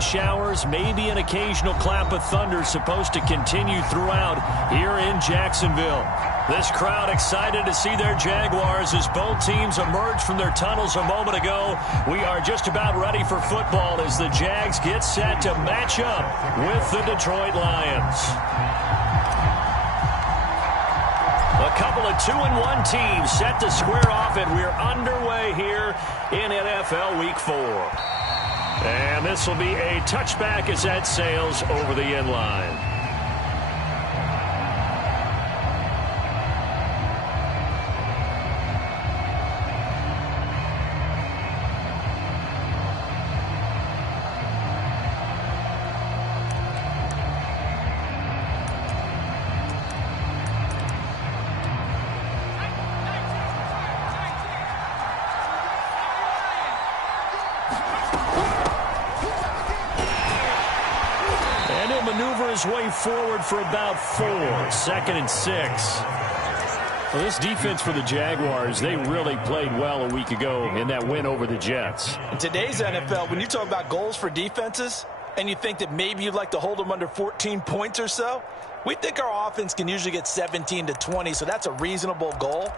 Showers, maybe an occasional clap of thunder supposed to continue throughout here in Jacksonville. This crowd excited to see their Jaguars as both teams emerge from their tunnels a moment ago. We are just about ready for football as the Jags get set to match up with the Detroit Lions. A couple of 2-1 teams set to square off, and we're underway here in NFL Week 4. And this will be a touchback as that sails over the end line. His way forward for about 4. 2nd and 6. Well, this defense for the Jaguars, they really played well a week ago in that win over the Jets. In today's NFL, when you talk about goals for defenses, and you think that maybe you'd like to hold them under 14 points or so, we think our offense can usually get 17 to 20, so that's a reasonable goal.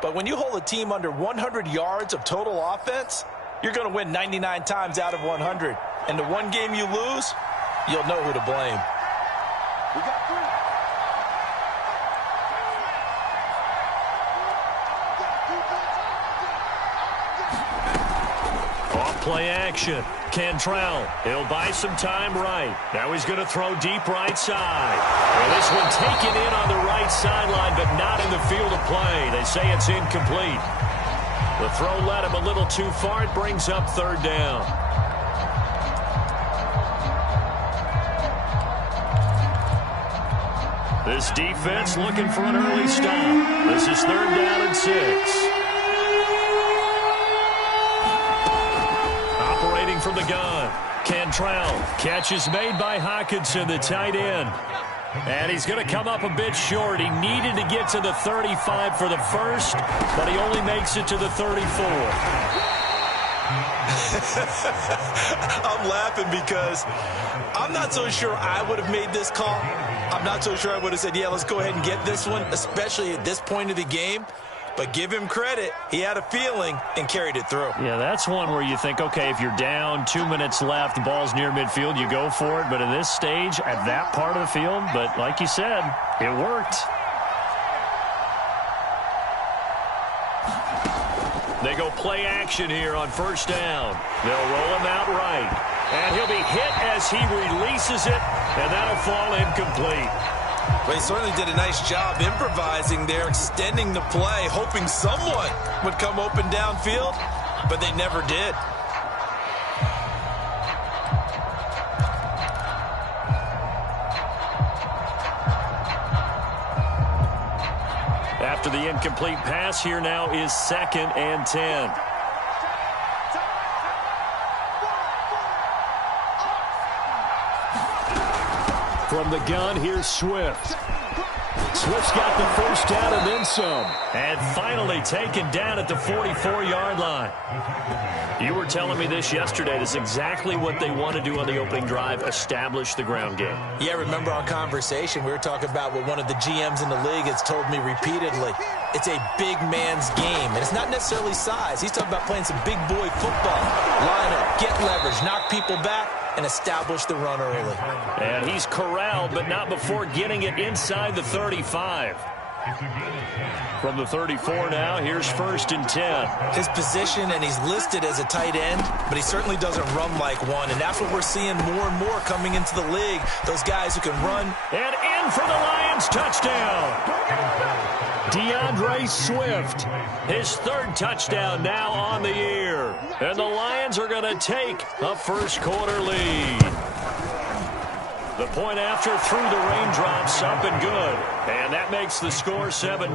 But when you hold a team under 100 yards of total offense, you're going to win 99 times out of 100. And the one game you lose, you'll know who to blame. We got 3. Off play action. Cantrell, he'll buy some time right. Now he's going to throw deep right side. Well, this one taken in on the right sideline, but not in the field of play. They say it's incomplete. The throw led him a little too far. It brings up 3rd down. This defense looking for an early stop. This is 3rd down and 6. Operating from the gun. Cantrell. Catch is made by Hockenson, the tight end. And he's going to come up a bit short. He needed to get to the 35 for the first, but he only makes it to the 34. I'm laughing because I'm not so sure I would have made this call. I'm not so sure I would have said, yeah, let's go ahead and get this one, especially at this point of the game. But give him credit. He had a feeling and carried it through. Yeah, that's one where you think, okay, if you're down, 2 minutes left, the ball's near midfield, you go for it. But in this stage, at that part of the field, but like you said, it worked. They go play action here on 1st down. They'll roll him out right. And he'll be hit as he releases it, and that'll fall incomplete. Well, he certainly did a nice job improvising there, extending the play, hoping someone would come open downfield, but they never did. After the incomplete pass, here now is 2nd and 10. From the gun, here's Swift. Swift's got the 1st down and then some. And finally taken down at the 44-yard line. You were telling me this yesterday. This is exactly what they want to do on the opening drive, establish the ground game. Yeah, remember our conversation. We were talking about what one of the GMs in the league has told me repeatedly. It's a big man's game, and it's not necessarily size. He's talking about playing some big boy football. Line up, get leverage, knock people back, and establish the run early. And he's corralled, but not before getting it inside the 35. From the 34 now, here's 1st and 10. His position, and he's listed as a tight end, but he certainly doesn't run like one, and that's what we're seeing more and more coming into the league. Those guys who can run. And in for the Lions, touchdown. DeAndre Swift, his 3rd touchdown now on the year. And the Lions are going to take a 1st quarter lead. The point after through the raindrops, up and good. And that makes the score 7-0.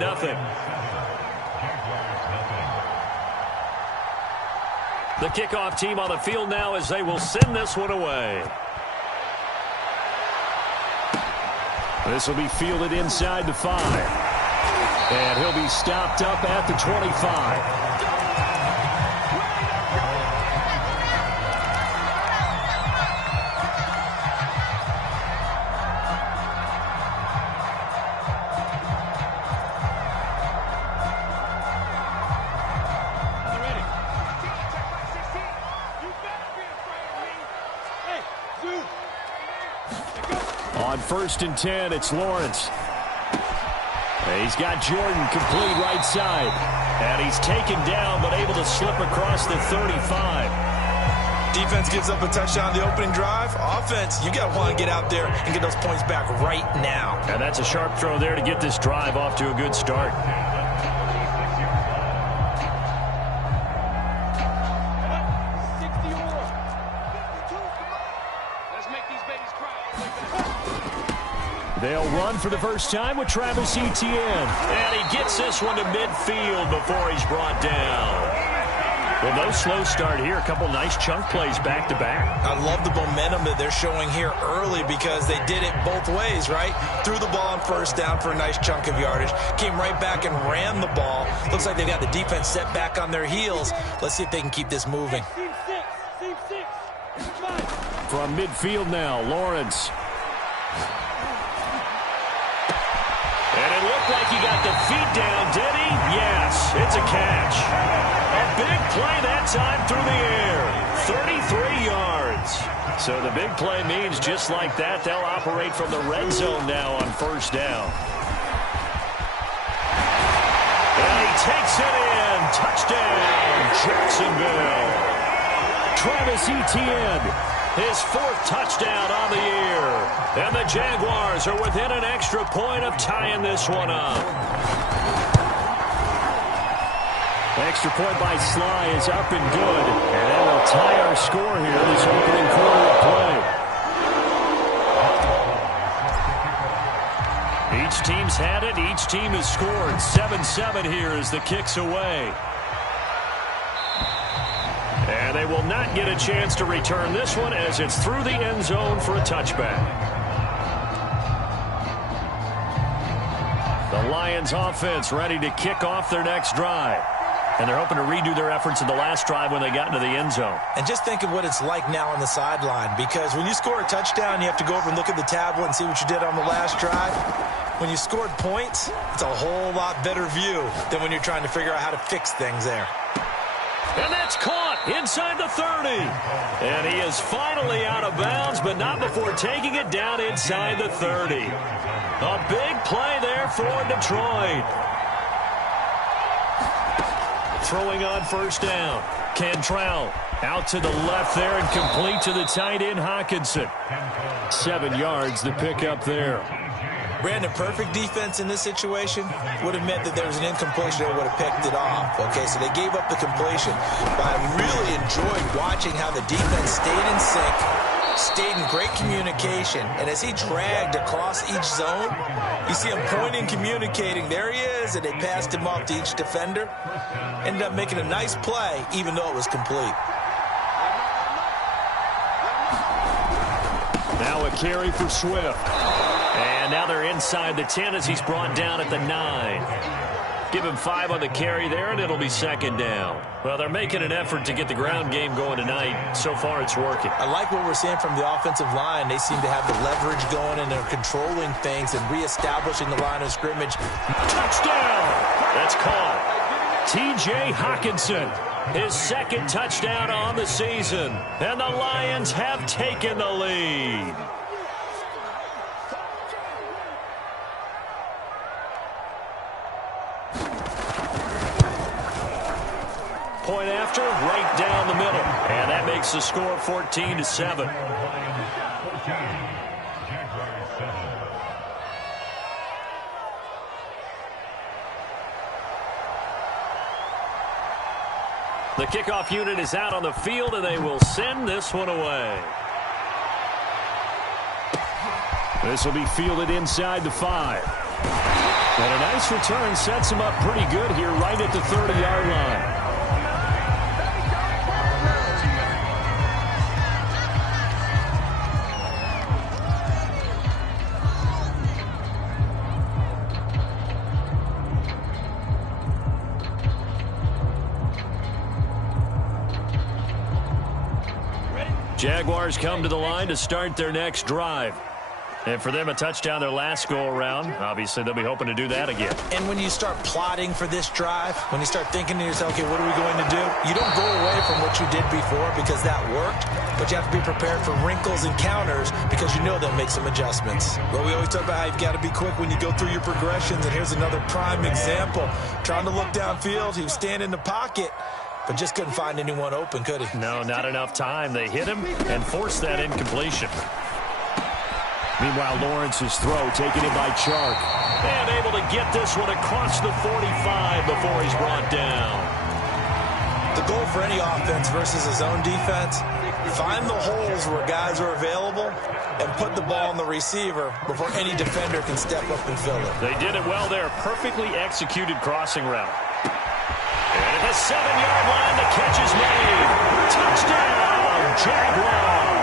The kickoff team on the field now as they will send this one away. This will be fielded inside the 5. And he'll be stopped up at the 25. On 1st and 10, it's Lawrence. He's got Jordan complete right side. And he's taken down but able to slip across the 35. Defense gives up a touchdown on the opening drive. Offense, you got to want to get out there and get those points back right now. And that's a sharp throw there to get this drive off to a good start. They'll run for the first time with Travis Etienne. And he gets this one to midfield before he's brought down. Well, no slow start here. A couple nice chunk plays back-to-back. I love the momentum that they're showing here early because they did it both ways, right? Threw the ball on 1st down for a nice chunk of yardage. Came right back and ran the ball. Looks like they've got the defense set back on their heels. Let's see if they can keep this moving. From midfield now, Lawrence. And it looked like he got the feet down, did he? Yes, it's a catch. A big play that time through the air. 33 yards. So the big play means just like that, they'll operate from the red zone now on 1st down. And he takes it in. Touchdown, Jacksonville. Travis Etienne, his 4th touchdown on the year. And the Jaguars are within an extra point of tying this one up. Extra point by Sly is up and good. And that will tie our score here this opening quarter of play. Each team's had it. Each team has scored. 7-7 here as the kick's away. And they will not get a chance to return this one as it's through the end zone for a touchback. The Lions offense ready to kick off their next drive. And they're hoping to redo their efforts in the last drive when they got into the end zone. And just think of what it's like now on the sideline, because when you score a touchdown, you have to go over and look at the tablet and see what you did on the last drive. When you scored points, it's a whole lot better view than when you're trying to figure out how to fix things there. And that's caught inside the 30. And he is finally out of bounds, but not before taking it down inside the 30. A big play there for Detroit. Throwing on 1st down. Cantrell out to the left there and complete to the tight end Hockenson. 7 yards to pick up there. Brandon, perfect defense in this situation would have meant that there was an incompletion that would have picked it off. Okay, so they gave up the completion. But I really enjoyed watching how the defense stayed in sync, stayed in great communication. And as he dragged across each zone, you see him pointing, communicating. There he is, and they passed him off to each defender. Ended up making a nice play, even though it was complete. Now a carry for Swift. And now they're inside the 10 as he's brought down at the 9. Give him 5 on the carry there, and it'll be 2nd down. Well, they're making an effort to get the ground game going tonight. So far, it's working. I like what we're seeing from the offensive line. They seem to have the leverage going, and they're controlling things and reestablishing the line of scrimmage. Touchdown! That's caught. T.J. Hockenson, his 2nd touchdown on the season. And the Lions have taken the lead. Point after, right down the middle. And that makes the score 14-7. The kickoff unit is out on the field, and they will send this one away. This will be fielded inside the 5. And a nice return sets him up pretty good here right at the 30-yard line. Jaguars come to the line to start their next drive. And for them, a touchdown their last go-around. Obviously, they'll be hoping to do that again. And when you start plotting for this drive, when you start thinking to yourself, okay, what are we going to do? You don't go away from what you did before because that worked, but you have to be prepared for wrinkles and counters because you know they'll make some adjustments. Well, we always talk about how you've got to be quick when you go through your progressions, and here's another prime example. Trying to look downfield, he was standing in the pocket, but just couldn't find anyone open, could he? No, not enough time. They hit him and forced that incompletion. Meanwhile, Lawrence's throw taken in by Chark. And able to get this one across the 45 before he's brought down. The goal for any offense versus his own defense, find the holes where guys are available and put the ball on the receiver before any defender can step up and fill it. They did it well there. Perfectly executed crossing route. And at the 7-yard line, the catch is made. Touchdown, Jaguars.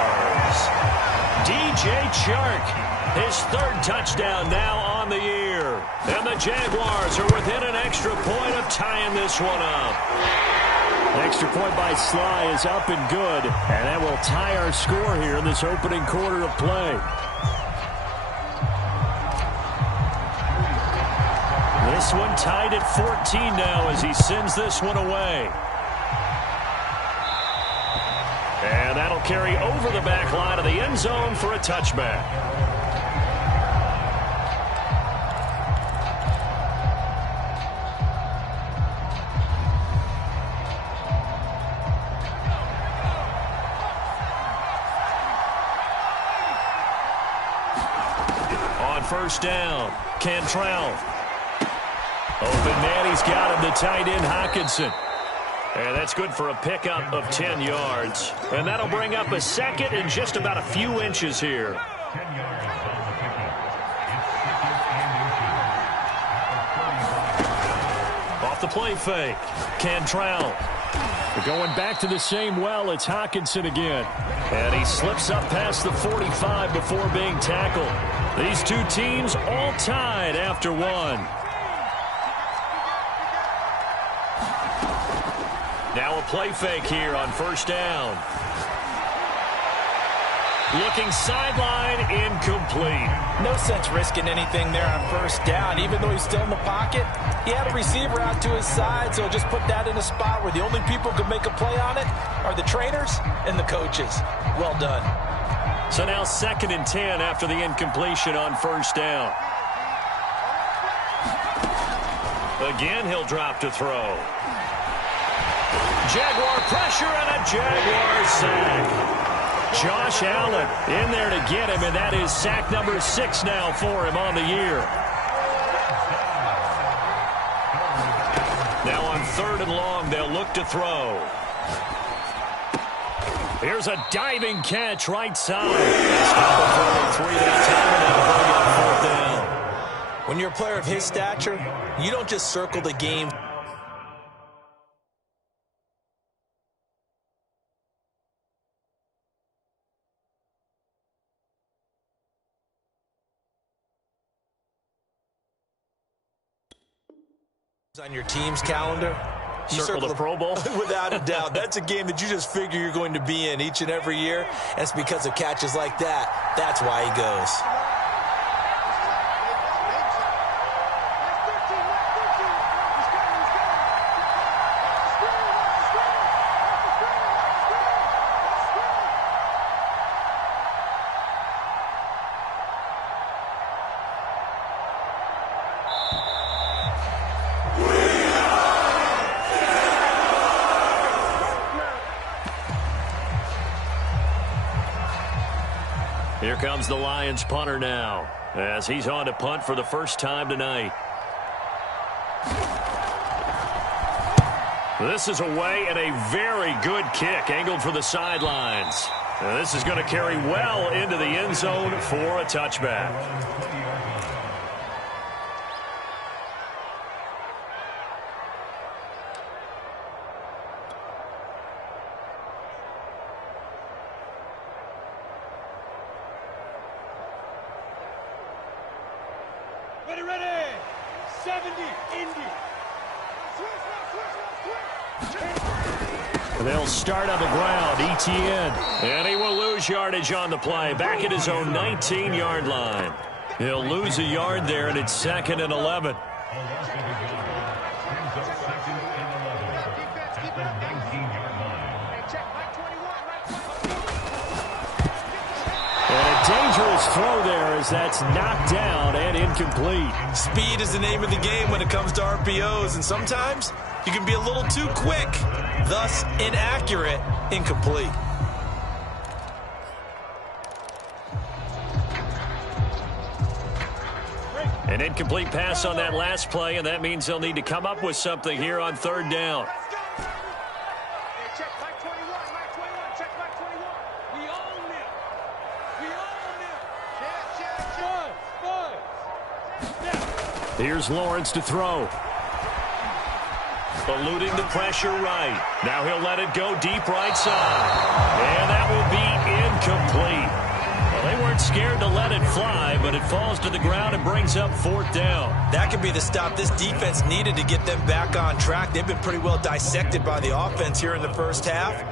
DJ Chark, his third touchdown now on the year. And the Jaguars are within an extra point of tying this one up. Extra point by Sly is up and good. And that will tie our score here in this opening quarter of play. This one tied at 14 now as he sends this one away. And that'll carry over the back line of the end zone for a touchback. On first down, Cantrell. Open man, he's got him, the tight end Hockenson. And that's good for a pickup of 10 yards. And that'll bring up a second and just about a few inches here. Off the play fake, Cantrell. Going back to the same well, it's Hockenson again. And he slips up past the 45 before being tackled. These two teams all tied after one. Now a play fake here on first down. Looking sideline, incomplete. No sense risking anything there on first down. Even though he's still in the pocket, he had a receiver out to his side, so just put that in a spot where the only people who could make a play on it are the trainers and the coaches. Well done. So now 2nd and 10 after the incompletion on first down. Again, he'll drop to throw. Jaguar pressure and a Jaguar sack. Josh Allen in there to get him, and that is sack number 6 now for him on the year. Now on 3rd and long, they'll look to throw. Here's a diving catch right side. Stop him for only 3 that time, and that'll bring up 4th down. When you're a player of his stature, you don't just circle the game. On your team's calendar, circle the Pro Bowl. Without a doubt. That's a game that you just figure you're going to be in each and every year. And it's because of catches like that. That's why he goes. Here comes the Lions punter now as he's on to punt for the first time tonight. This is away and a very good kick angled for the sidelines. Now this is going to carry well into the end zone for a touchback. Ready. 70, Indy. They'll start on the ground. Etienne. And he will lose yardage on the play. Back at his own 19-yard line. He'll lose a yard there, and it's 2nd and 11. And a dangerous throw there as that's knocked down and incomplete. Speed is the name of the game when it comes to RPOs, and sometimes you can be a little too quick, thus inaccurate, incomplete. An incomplete pass on that last play, and that means they'll need to come up with something here on 3rd down. Here's Lawrence to throw. Eluding the pressure right. Now he'll let it go deep right side. And that will be incomplete. Well, they weren't scared to let it fly, but it falls to the ground and brings up 4th down. That could be the stop this defense needed to get them back on track. They've been pretty well dissected by the offense here in the first half.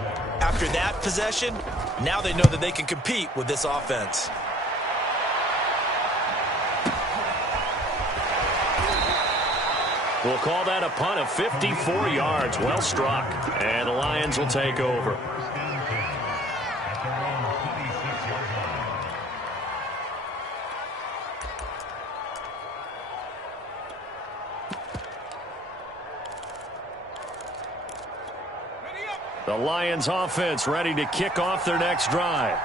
After that possession, now they know that they can compete with this offense. We'll call that a punt of 54 yards. Well struck. And the Lions will take over. The Lions offense ready to kick off their next drive.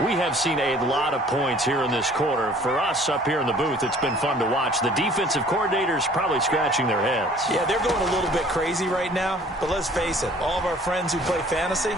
We have seen a lot of points here in this quarter. For us up here in the booth, it's been fun to watch. The defensive coordinators probably scratching their heads. Yeah, they're going a little bit crazy right now. But let's face it, all of our friends who play fantasy,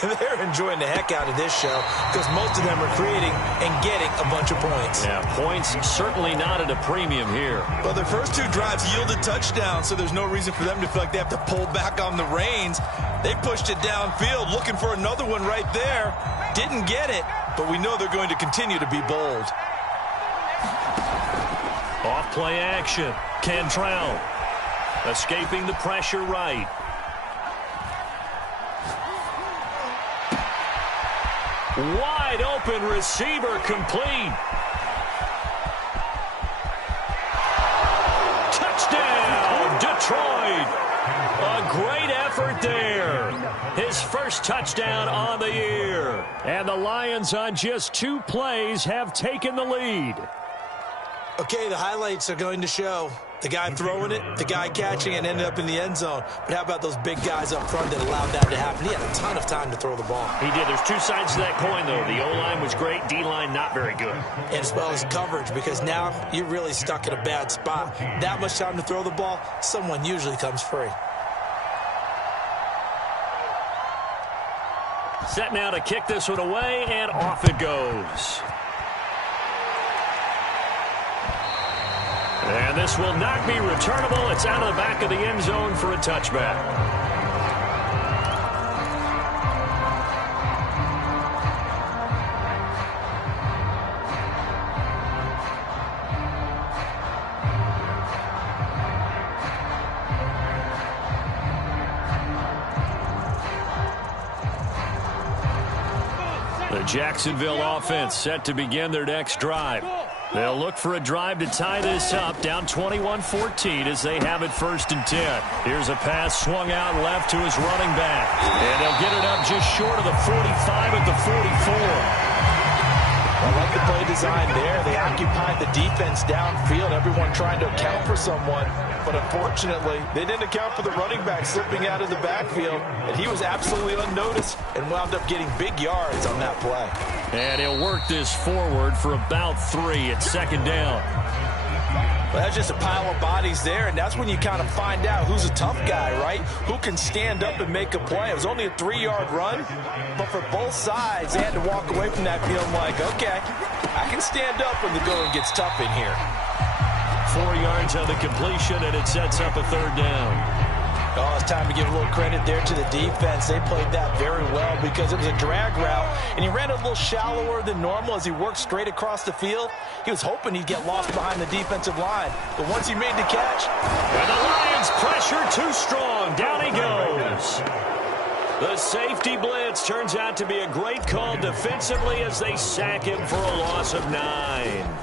they're enjoying the heck out of this show because most of them are creating and getting a bunch of points. Yeah, points certainly not at a premium here. Well, their first 2 drives yielded touchdowns, so there's no reason for them to feel like they have to pull back on the reins. They pushed it downfield, looking for another one right there. Didn't get it, but we know they're going to continue to be bold. Off play action. Cantrell escaping the pressure right. Wide open receiver complete. Touchdown, Detroit. A great effort there. His first touchdown on the year. And the Lions on just 2 plays have taken the lead. Okay, the highlights are going to show the guy throwing it, the guy catching it, and ended up in the end zone. But how about those big guys up front that allowed that to happen? He had a ton of time to throw the ball. He did. There's 2 sides to that coin, though. The O-line was great. D-line not very good. And as well as coverage, because now you're really stuck in a bad spot. That much time to throw the ball, someone usually comes free. Set now to kick this one away, and off it goes. And this will not be returnable. It's out of the back of the end zone for a touchback. The Jacksonville offense set to begin their next drive. They'll look for a drive to tie this up, down 21-14 as they have it 1st and 10. Here's a pass swung out left to his running back. And they'll get it up just short of the 45 at the 44. I like the play design there. They occupied the defense downfield, everyone trying to account for someone. But unfortunately, they didn't account for the running back slipping out of the backfield. And he was absolutely unnoticed and wound up getting big yards on that play. And he'll work this forward for about 3 at 2nd down. Well, that's just a pile of bodies there, and that's when you kind of find out who's a tough guy, right? Who can stand up and make a play. It was only a 3-yard run, but for both sides, they had to walk away from that feeling like, okay, I can stand up when the going gets tough in here. 4 yards on the completion, and it sets up a 3rd down. Oh, it's time to give a little credit there to the defense. They played that very well because it was a drag route, and he ran a little shallower than normal as he worked straight across the field. He was hoping he'd get lost behind the defensive line, but once he made the catch... And the Lions pressure too strong. Down he goes. The safety blitz turns out to be a great call defensively as they sack him for a loss of 9.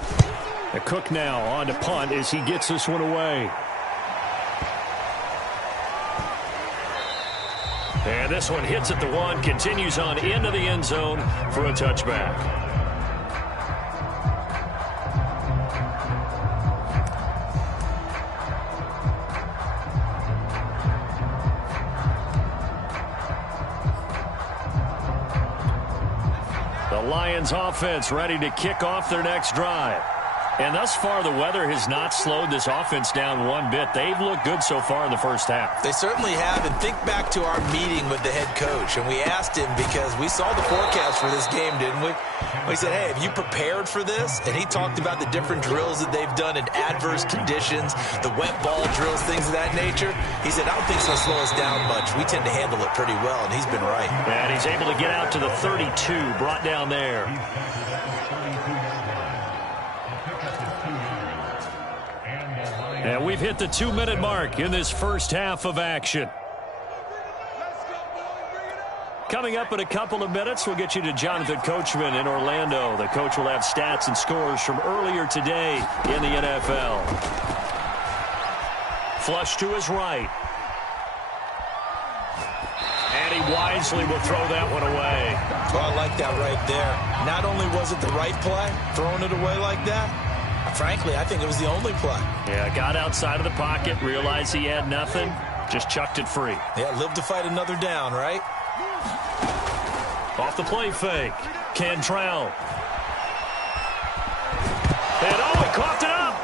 The Cook now on to punt as he gets this one away. And this one hits at the 1, continues on into the end zone for a touchback. The Lions offense ready to kick off their next drive. And thus far, the weather has not slowed this offense down one bit. They've looked good so far in the first half. They certainly have. And think back to our meeting with the head coach. And we asked him because we saw the forecast for this game, didn't we? We said, hey, have you prepared for this? And he talked about the different drills that they've done in adverse conditions, the wet ball drills, things of that nature. He said, I don't think it's going to slow us down much. We tend to handle it pretty well, and he's been right. And he's able to get out to the 32, brought down there. And we've hit the 2-minute mark in this first half of action. Coming up in a couple of minutes, we'll get you to Jonathan Coachman in Orlando. The coach will have stats and scores from earlier today in the NFL. Flush to his right. And he wisely will throw that one away. Well, I like that right there. Not only was it the right play, throwing it away like that, frankly, I think it was the only play. Yeah, got outside of the pocket, realized he had nothing, just chucked it free. Yeah, live to fight another down, right? Off the play fake, Cantrell. And he coughed it up.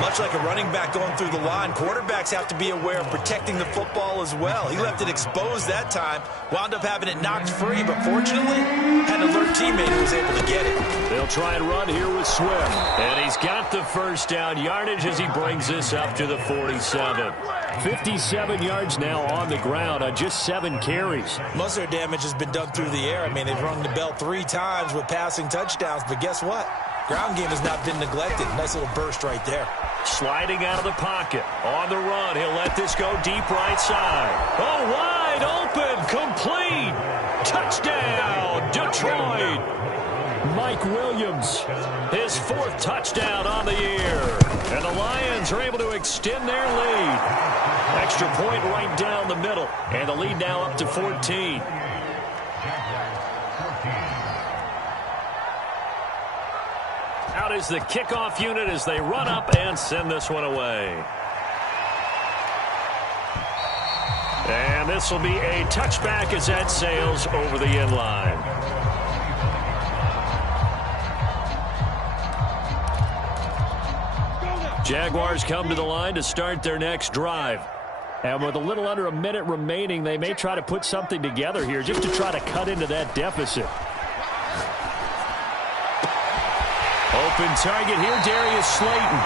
Much like a running back going through the line, quarterbacks have to be aware of protecting the football as well. He left it exposed that time, wound up having it knocked free, but fortunately, had an alert teammate who was able to get it. They'll try and run here with Swift. And he's got the first down yardage as he brings this up to the 47. 57 yards now on the ground on just 7 carries. Most of their damage has been done through the air. I mean, they've rung the bell 3 times with passing touchdowns, but guess what? Ground game has not been neglected. Nice little burst right there. Sliding out of the pocket. On the run. He'll let this go deep right side. Oh, wide open. Complete. Touchdown, Detroit. Mike Williams. His 4th touchdown on the year. And the Lions are able to extend their lead. Extra point right down the middle. And the lead now up to 14. Out is the kickoff unit as they run up and send this one away. And this will be a touchback as that sails over the end line. Jaguars come to the line to start their next drive. And with a little under a minute remaining, they may try to put something together here just to try to cut into that deficit. Open target here, Darius Slayton.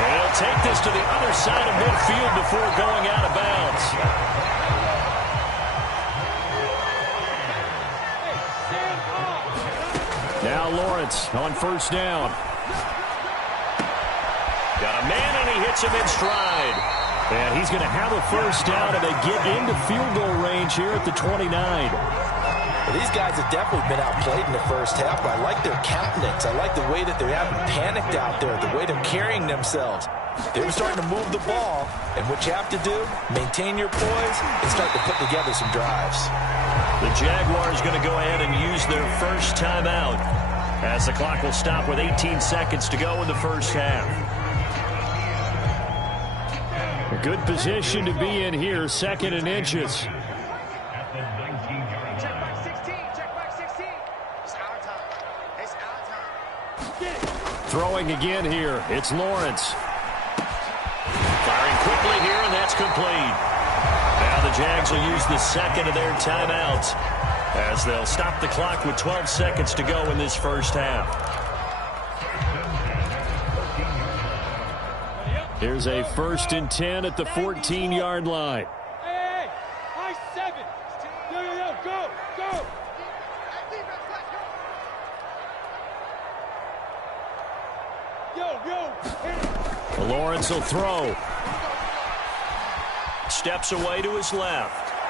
And he'll take this to the other side of midfield before going out of bounds. Now Lawrence on first down. Got a man, and he hits him in stride. And he's going to have a first down, and they get into field goal range here at the 29. Well, these guys have definitely been outplayed in the first half, but I like their countenance. I like the way that they haven't panicked out there, the way they're carrying themselves. They were starting to move the ball, and what you have to do, maintain your poise and start to put together some drives. The Jaguars going to go ahead and use their first timeout as the clock will stop with 18 seconds to go in the first half. A good position to be in here, 2nd and inches. Throwing again here. It's Lawrence. Firing quickly here, and that's complete. Now the Jags will use the second of their timeouts as they'll stop the clock with 12 seconds to go in this first half. Here's a 1st and 10 at the 14-yard line. Hey, high 7. Go, go. Lawrence will throw. Steps away to his left.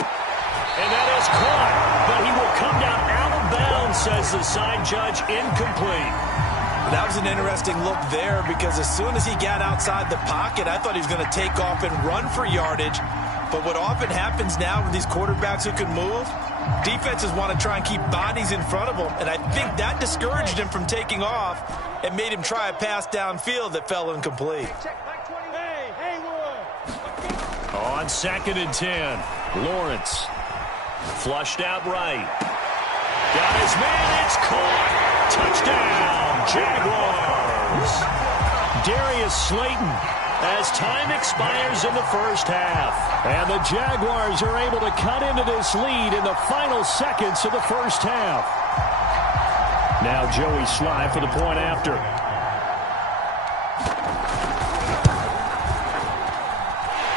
And that is caught, but he will come down out of bounds, says the side judge, incomplete. That was an interesting look there because as soon as he got outside the pocket, I thought he was going to take off and run for yardage. But what often happens now with these quarterbacks who can move, defenses want to try and keep bodies in front of them, and I think that discouraged him from taking off and made him try a pass downfield that fell incomplete. On 2nd and 10, Lawrence flushed out right. Got his man, it's caught. Touchdown, Jaguars. Darius Slayton as time expires in the first half. And the Jaguars are able to cut into this lead in the final seconds of the first half. Now Joey Sly for the point after.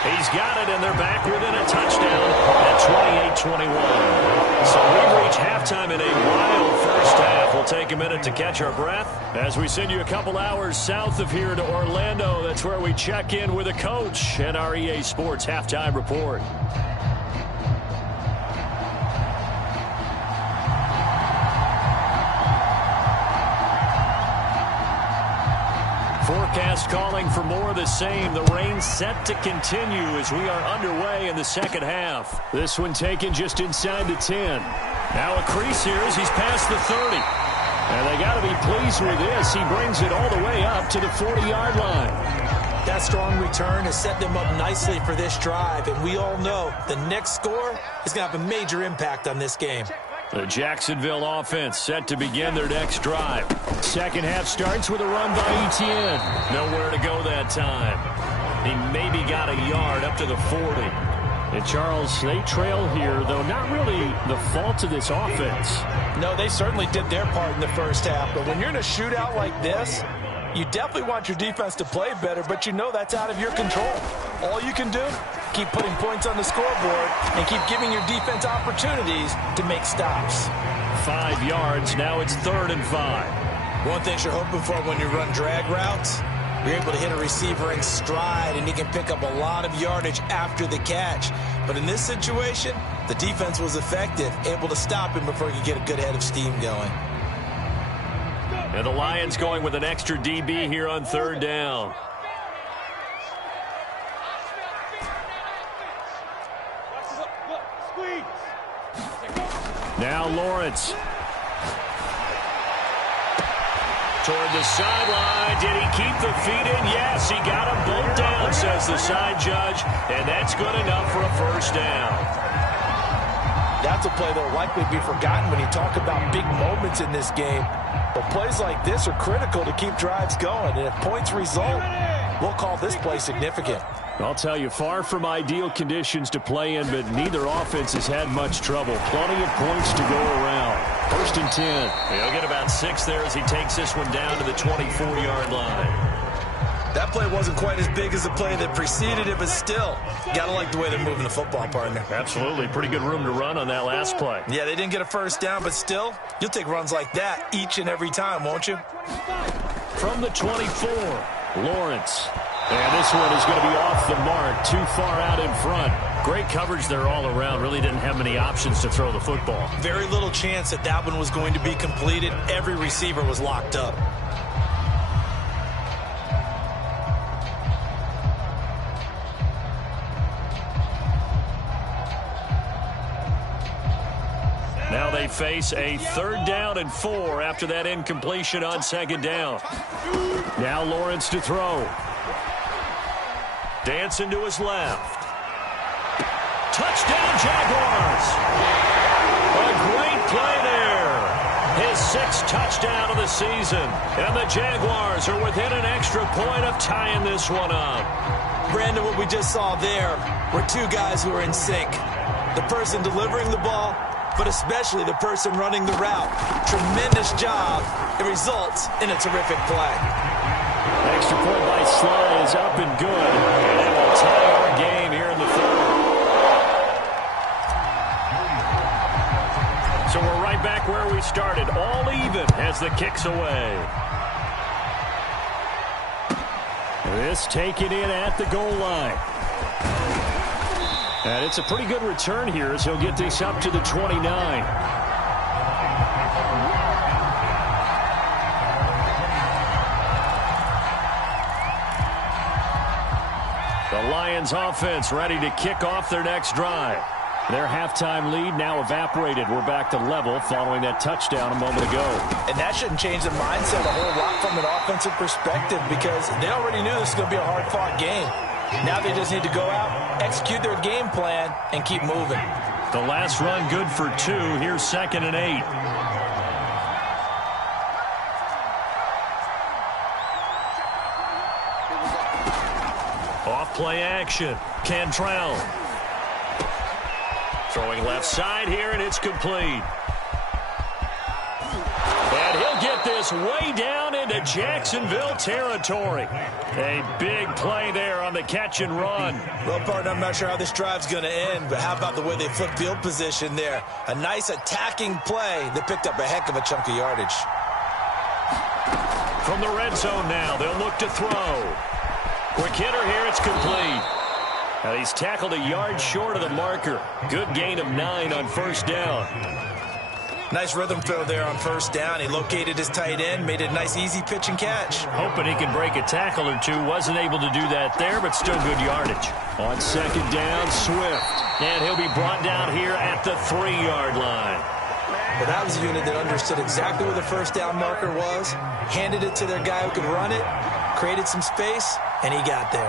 He's got it, and they're back within a touchdown at 28-21. So we reach halftime in a wild first half. We'll take a minute to catch our breath as we send you a couple hours south of here to Orlando. That's where we check in with a coach and our EA Sports Halftime Report. Forecast calling for more of the same. The rain set to continue as we are underway in the second half. This one taken just inside the 10. Now a crease here as he's past the 30. And they got to be pleased with this. He brings it all the way up to the 40-yard line. That strong return has set them up nicely for this drive, and we all know the next score is going to have a major impact on this game. The Jacksonville offense set to begin their next drive. Second half starts with a run by Etienne. Nowhere to go that time. He maybe got a yard up to the 40. And Charles, they trail here, though not really the fault of this offense. No, they certainly did their part in the first half. But when you're in a shootout like this, you definitely want your defense to play better, but you know that's out of your control. All you can do, keep putting points on the scoreboard and keep giving your defense opportunities to make stops. 5 yards, now it's 3rd and 5. One thing you're hoping for when you run drag routes, you're able to hit a receiver in stride and he can pick up a lot of yardage after the catch. But in this situation, the defense was effective, able to stop him before he could get a good head of steam going. And the Lions going with an extra DB here on 3rd down. Now Lawrence. Toward the sideline. Did he keep the feet in? Yes, he got them both down, says the side judge. And that's good enough for a first down. That's a play that will likely be forgotten when you talk about big moments in this game. But plays like this are critical to keep drives going. And if points result, we'll call this play significant. I'll tell you, far from ideal conditions to play in, but neither offense has had much trouble. Plenty of points to go around. 1st and 10. He'll get about 6 there as he takes this one down to the 24-yard line. That play wasn't quite as big as the play that preceded it, but still, gotta like the way they're moving the football, partner. Absolutely. Pretty good room to run on that last play. Yeah, they didn't get a first down, but still, you'll take runs like that each and every time, won't you? From the 24, Lawrence. And this one is going to be off the mark, too far out in front. Great coverage there all around. Really didn't have many options to throw the football. Very little chance that that one was going to be completed. Every receiver was locked up. Now they face a 3rd down and 4 after that incompletion on 2nd down. Now Lawrence to throw. Dancing to his left. Touchdown, Jaguars. A great play there. His 6th touchdown of the season. And the Jaguars are within an extra point of tying this one up. Brandon, what we just saw there were two guys who are in sync. The person delivering the ball, but especially the person running the route. Tremendous job. It results in a terrific play. Extra point by Sly is up and good. And it will tie our game here in the 3rd. So we're right back where we started. All even as the kick's away. This taken in at the goal line. And it's a pretty good return here as he'll get this up to the 29. The Lions offense ready to kick off their next drive. Their halftime lead now evaporated. We're back to level following that touchdown a moment ago. And that shouldn't change the mindset a whole lot from an offensive perspective because they already knew this was going to be a hard-fought game. Now they just need to go out, execute their game plan, and keep moving. The last run good for 2. Here's 2nd and 8. Off play action. Cantrell. Throwing left side here, and it's complete. And he'll get this way down into Jacksonville territory. A big play there on the catch and run. Well, partner, I'm not sure how this drive's going to end, but how about the way they flip field position there? A nice attacking play that picked up a heck of a chunk of yardage. From the red zone now, they'll look to throw. Quick hitter here, it's complete. Now he's tackled a yard short of the marker. Good gain of 9 on first down. Nice rhythm throw there on first down. He located his tight end, made it a nice easy pitch and catch. Hoping he can break a tackle or two. Wasn't able to do that there, but still good yardage. On second down, Swift. And he'll be brought down here at the 3-yard line. Well, that was a unit that understood exactly where the first down marker was, handed it to their guy who could run it, created some space, and he got there.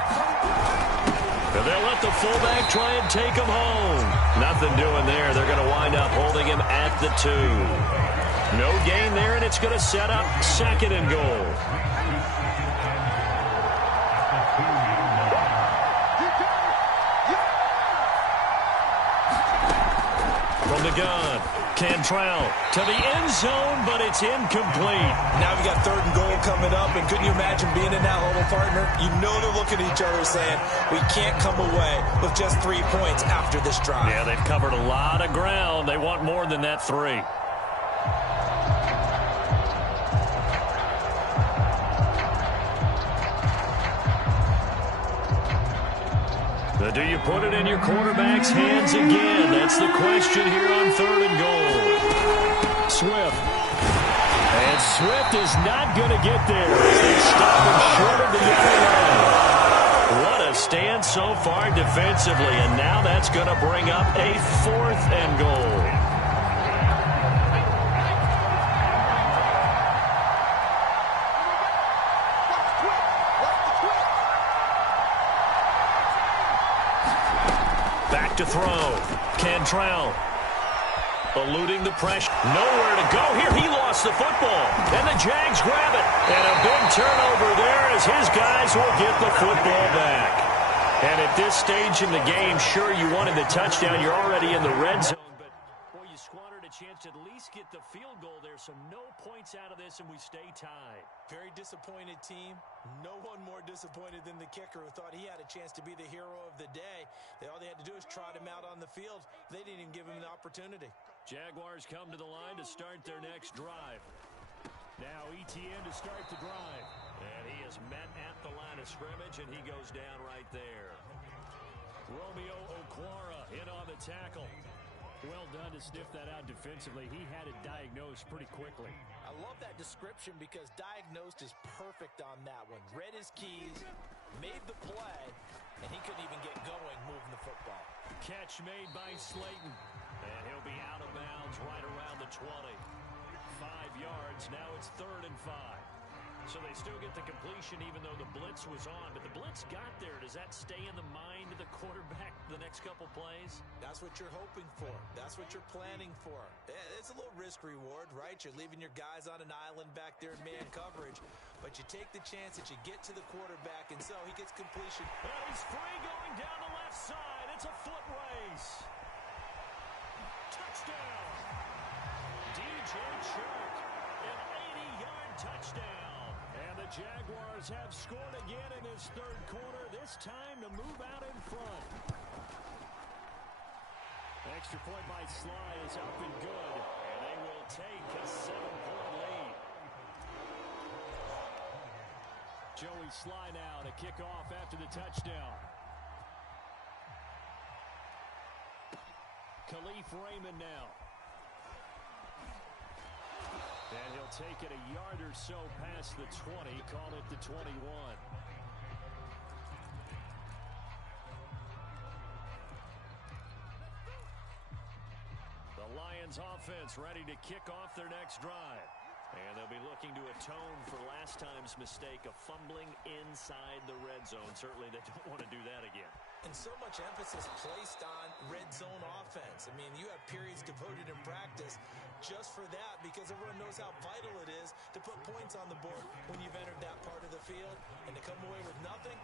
And they'll let the fullback try and take him home. Nothing doing there. They're going to wind up holding him at the 2. No gain there, and it's going to set up 2nd and goal. From the gun, Cantrell to the end zone, but it's incomplete. Now we got 3rd and goal coming up, and couldn't you imagine being in that huddle, partner? You know they're looking at each other saying, we can't come away with just 3 points after this drive. Yeah, they've covered a lot of ground. They want more than that 3. Do you put it in your quarterback's hands again? That's the question here on 3rd and goal. Swift. And Swift is not going to get there as they stop him short of the yellow line. What a stand so far defensively, and now that's going to bring up a 4th and goal. To throw. Cantrell eluding the pressure. Nowhere to go here. He lost the football. And the Jags grab it. And a big turnover there as his guys will get the football back. And at this stage in the game, sure, you wanted the touchdown. You're already in the red zone. But, boy, you squandered a chance to at least get the field goal there. So no points out of this, and we stay tied. Very disappointed team. No one more disappointed than the kicker who thought he had a chance to be the hero of the day. All they had to do is trot him out on the field. They didn't even give him the opportunity. Jaguars come to the line to start their next drive. Now ETN to start the drive. And he is met at the line of scrimmage, and he goes down right there. Romeo Okwara in on the tackle. Well done to sniff that out defensively. He had it diagnosed pretty quickly. I love that description because diagnosed is perfect on that one. Read his keys, made the play, and he couldn't even get going moving the football. Catch made by Slayton. And he'll be out of bounds right around the 20. 5 yards. Now it's 3rd and 5. So they still get the completion even though the blitz was on. But the blitz got there. Does that stay in the mind of the quarterback the next couple plays? That's what you're hoping for. That's what you're planning for. It's a little risk reward, right? You're leaving your guys on an island back there in man coverage. But you take the chance that you get to the quarterback, and so he gets completion. Well, he's free going down the left side. It's a foot race. Touchdown. DJ Chark, an 80-yard touchdown. And the Jaguars have scored again in this 3rd quarter, this time to move out in front. Extra point by Sly is up and good, and they will take a 7-point lead. Joey Sly now to kick off after the touchdown. Khalif Raymond now. And he'll take it a yard or so past the 20, call it the 21. The Lions offense ready to kick off their next drive. And they'll be looking to atone for last time's mistake of fumbling inside the red zone. Certainly they don't want to do that again. And so much emphasis placed on red zone offense. I mean, you have periods devoted in practice just for that because everyone knows how vital it is to put points on the board when you've entered that part of the field. And to come away with nothing,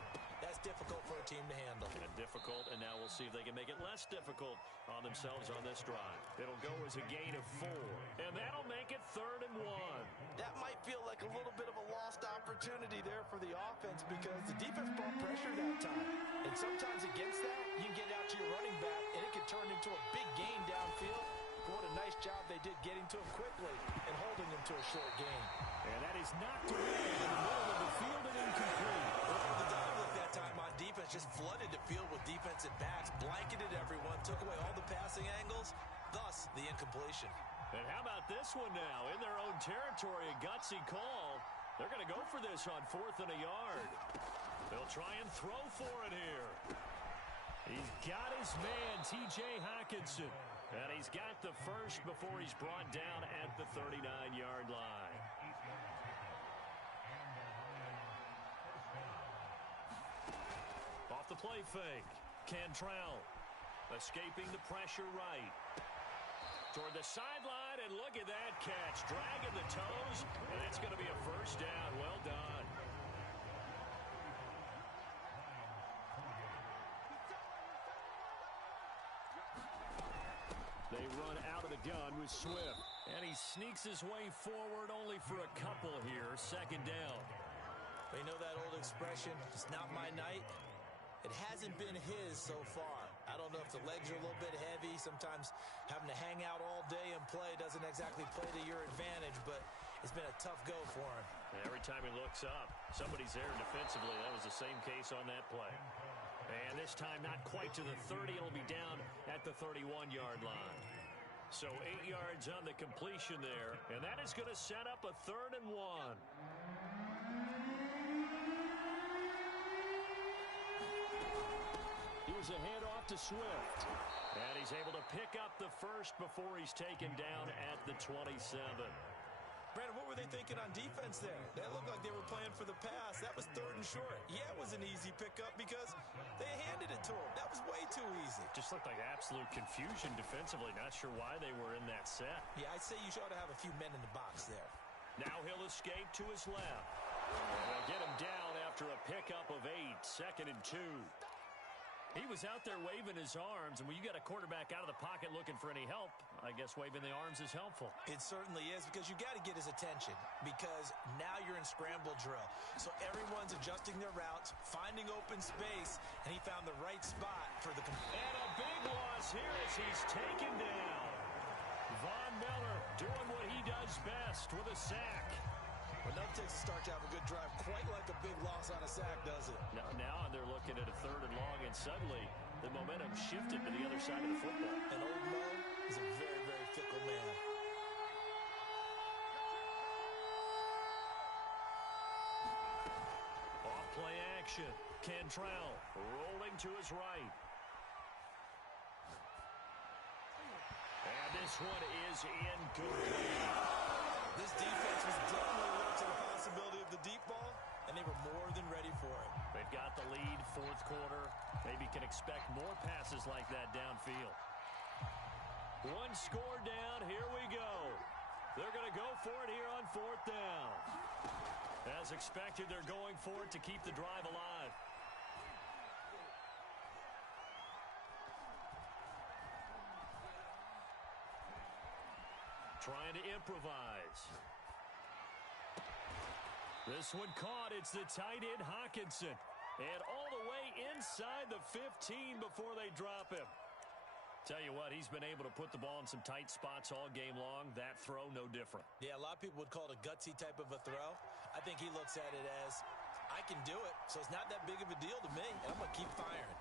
that's difficult for a team to handle. And difficult, and now we'll see if they can make it less difficult on themselves on this drive. It'll go as a gain of 4, and that'll make it 3rd and 1. That might feel like a little bit of a lost opportunity there for the offense because the defense brought pressure that time. And sometimes against that, you can get out to your running back, and it can turn into a big gain downfield. But what a nice job they did getting to him quickly and holding him to a short gain. And that is knocked away in the middle of the field and incomplete. Well, the dive look that time on defense just flooded the field with defensive backs, blanketed everyone, took away all the passing angles, thus the incompletion. And how about this one now? In their own territory, a gutsy call. They're going to go for this on 4th and a yard. They'll try and throw for it here. He's got his man, T.J. Hockenson. And he's got the first before he's brought down at the 39-yard line. Off the play fake. Cantrell escaping the pressure right. Toward the sideline, and look at that catch. Dragging the toes, and it's going to be a first down. Well done. They run out of the gun with Swift. And he sneaks his way forward only for a couple here. 2nd down. They know that old expression, it's not my night. It hasn't been his so far. I don't know if the legs are a little bit heavy. Sometimes having to hang out all day and play doesn't exactly play to your advantage, but it's been a tough go for him. And every time he looks up, somebody's there defensively. That was the same case on that play. And this time not quite to the 30. It'll be down at the 31-yard line. So 8 yards on the completion there. And that is going to set up a 3rd and 1. A handoff to Swift. And he's able to pick up the first before he's taken down at the 27. Brandon, what were they thinking on defense there? That looked like they were playing for the pass. That was 3rd and short. Yeah, it was an easy pickup because they handed it to him. That was way too easy. Just looked like absolute confusion defensively. Not sure why they were in that set. Yeah, I'd say you ought to have a few men in the box there. Now he'll escape to his left. And they'll get him down after a pickup of 8. 2nd and 2. He was out there waving his arms, and when you got a quarterback out of the pocket looking for any help, I guess waving the arms is helpful. It certainly is, because you got to get his attention, because now you're in scramble drill. So everyone's adjusting their routes, finding open space, and he found the right spot for the... And a big loss here as he's taken down. Von Miller doing what he does best with a sack. But that takes a start to have a good drive, quite like a big loss on a sack, does it? Now they're looking at a 3rd and long, and suddenly the momentum shifted to the other side of the football. And old Mo is a very, very fickle man. Off play action. Cantrell rolling to his right. And this one is incomplete. This defense was definitely alert to the possibility of the deep ball, and they were more than ready for it. They've got the lead, 4th quarter. Maybe can expect more passes like that downfield. 1 score down. Here we go. They're going to go for it here on 4th down. As expected, they're going for it to keep the drive alive. Trying to improvise. This one caught. It's the tight end, Hockenson. And all the way inside the 15 before they drop him. Tell you what, he's been able to put the ball in some tight spots all game long. That throw, no different. Yeah, a lot of people would call it a gutsy type of a throw. I think he looks at it as, I can do it, so it's not that big of a deal to me, and I'm going to keep firing.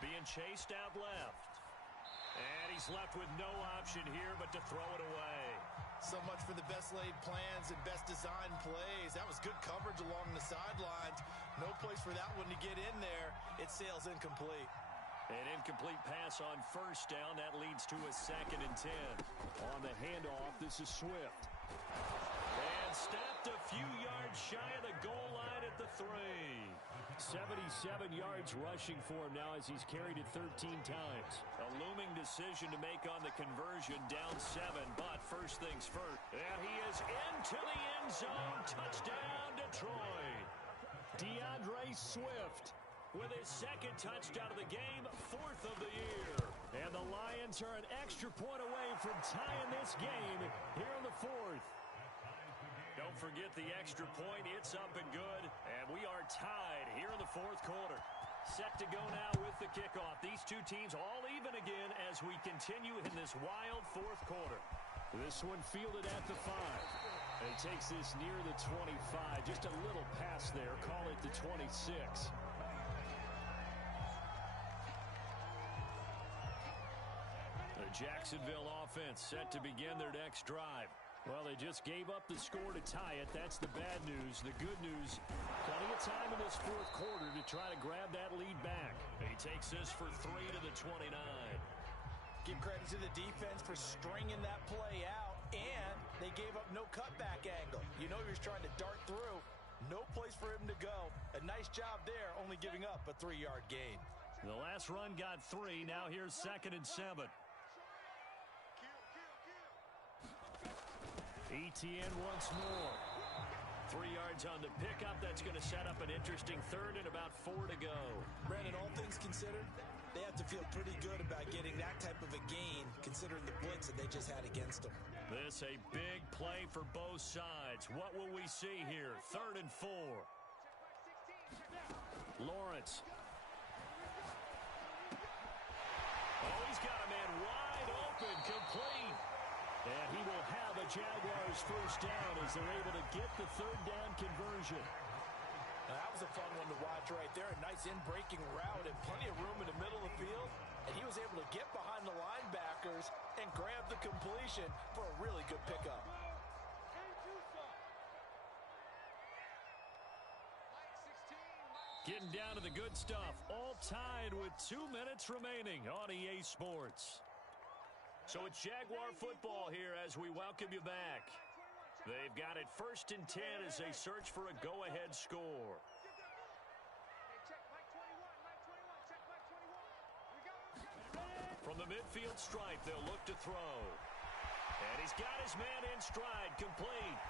being chased out left. And he's left with no option here but to throw it away. So much for the best laid plans and best designed plays. That was good coverage along the sidelines. No place for that one to get in there. It sails incomplete. An incomplete pass on first down. That leads to a 2nd and 10. On the handoff, this is Swift. And stopped a few yards shy of the goal line at the 3. 77 yards rushing for him now as he's carried it 13 times. A looming decision to make on the conversion, down 7, but first things first. And he is into the end zone. Touchdown, Detroit. DeAndre Swift with his 2nd touchdown of the game, 4th of the year. And the Lions are an extra point away from tying this game here in the 4th. Don't forget the extra point. It's up and good. And we are tied here in the 4th quarter. Set to go now with the kickoff. These two teams all even again as we continue in this wild 4th quarter. This one fielded at the 5. And he takes this near the 25. Just a little pass there. Call it the 26. The Jacksonville offense set to begin their next drive. Well, they just gave up the score to tie it. That's the bad news. The good news, plenty of time in this 4th quarter to try to grab that lead back. He takes this for 3 to the 29. Give credit to the defense for stringing that play out, and they gave up no cutback angle. You know he was trying to dart through. No place for him to go. A nice job there, only giving up a 3-yard gain. The last run got 3. Now here's 2nd and 7. ETN once more. 3 yards on the pickup. That's going to set up an interesting 3rd and about 4 to go. Brandon, all things considered, they have to feel pretty good about getting that type of a gain considering the blitz that they just had against them. This a big play for both sides. What will we see here? 3rd and 4. Lawrence. Oh, he's got a man wide open, complete. And he will have a Jaguars first down as they're able to get the 3rd down conversion. Now, that was a fun one to watch right there. A nice in-breaking route and plenty of room in the middle of the field. And he was able to get behind the linebackers and grab the completion for a really good pickup. Getting down to the good stuff. All tied with 2 minutes remaining on EA Sports. So it's Jaguar football here as we welcome you back. They've got it 1st and 10 as they search for a go-ahead score. From the midfield stripe, they'll look to throw. And he's got his man in stride, complete.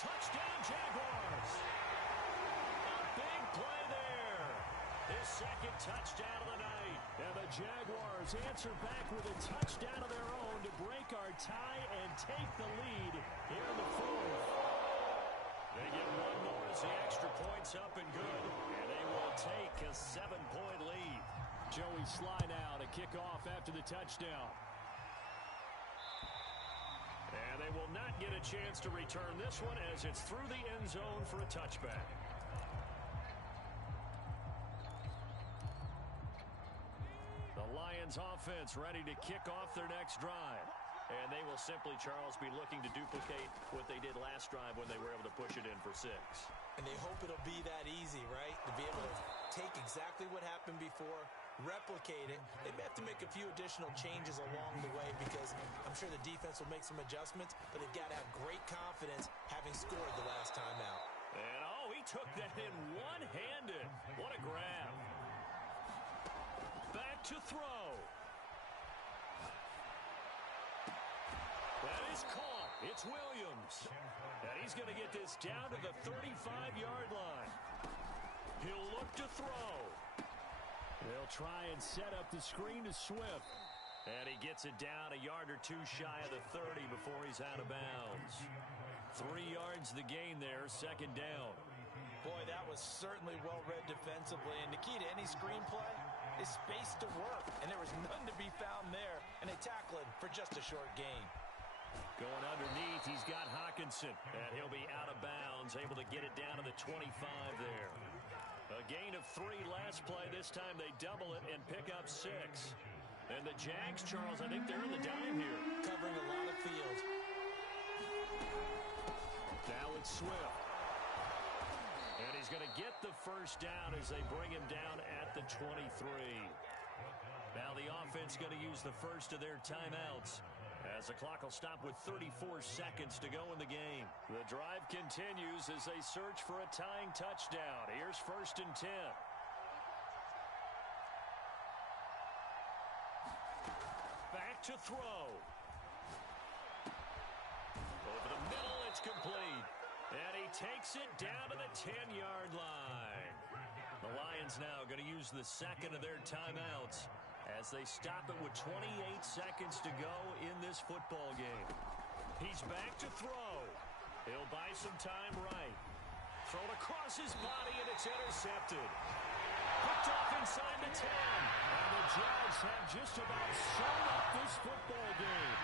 Touchdown, Jaguars! A big play there. His 2nd touchdown of the night. And the Jaguars answer back with a touchdown of their own to break our tie and take the lead here in the 4th. They get one more as the extra point's up and good. And they will take a 7-point lead. Joey Sly now to kick off after the touchdown. And they will not get a chance to return this one as it's through the end zone for a touchback. The Lions offense ready to kick off their next drive. And they will simply, Charles, be looking to duplicate what they did last drive when they were able to push it in for 6. And they hope it'll be that easy, right? To be able to take exactly what happened before, replicate it. They may have to make a few additional changes along the way because I'm sure the defense will make some adjustments, but they've got to have great confidence having scored the last time out. And, oh, he took that in one-handed. What a grab. Back to throw. That is caught. It's Williams. And he's going to get this down to the 35-yard line. He'll look to throw. They'll try and set up the screen to Swift. And he gets it down a yard or 2 shy of the 30 before he's out of bounds. 3 yards the gain there, 2nd down. Boy, that was certainly well-read defensively. And the key to any screenplay is space to work. And there was none to be found there. And they tackle him for just a short gain. Going underneath, he's got Hawkinson. And he'll be out of bounds, able to get it down to the 25 there. gain of 3 last play. This time they double it and pick up 6. And the Jags, Charles, I think they're in the dime here. Covering a lot of field. Now it's Swift. And he's going to get the first down as they bring him down at the 23. Now the offense going to use the first of their timeouts, as the clock will stop with 34 seconds to go in the game. The drive continues as they search for a tying touchdown. Here's 1st and 10. Back to throw. Over the middle, it's complete. And he takes it down to the 10-yard line. The Lions now going to use the second of their timeouts as they stop it with 28 seconds to go in this football game. He's back to throw. He'll buy some time right. Thrown across his body, and it's intercepted. Picked off inside the 10. And the Jags have just about sewn up this football game.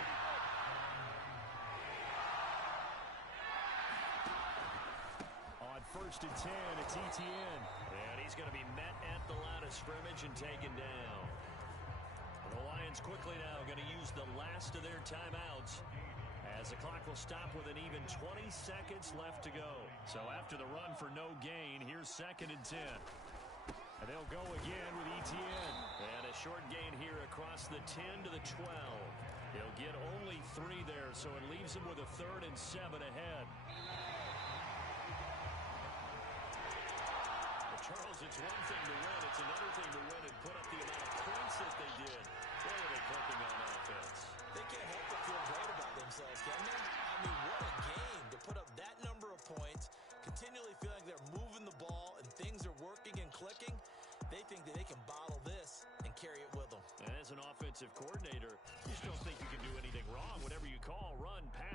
On 1st and 10, it's Etienne. And he's going to be met at the line of scrimmage and taken down. The Lions quickly now going to use the last of their timeouts, as the clock will stop with an even 20 seconds left to go. So after the run for no gain, here's 2nd and 10. And they'll go again with Etienne. And a short gain here across the 10 to the 12. He'll get only 3 there, so it leaves him with a 3rd and 7 ahead. Well, Charles, it's one thing to win. It's another thing to win and put up the amount of points that they did. Boy, are they clicking on offense. They can't help but feel great about themselves, can they? I mean, what a game to put up that number of points, continually feeling like they're moving the ball and things are working and clicking. They think that they can bottle this and carry it with them. And as an offensive coordinator, you just don't think you can do anything wrong. Whatever you call, run, pass.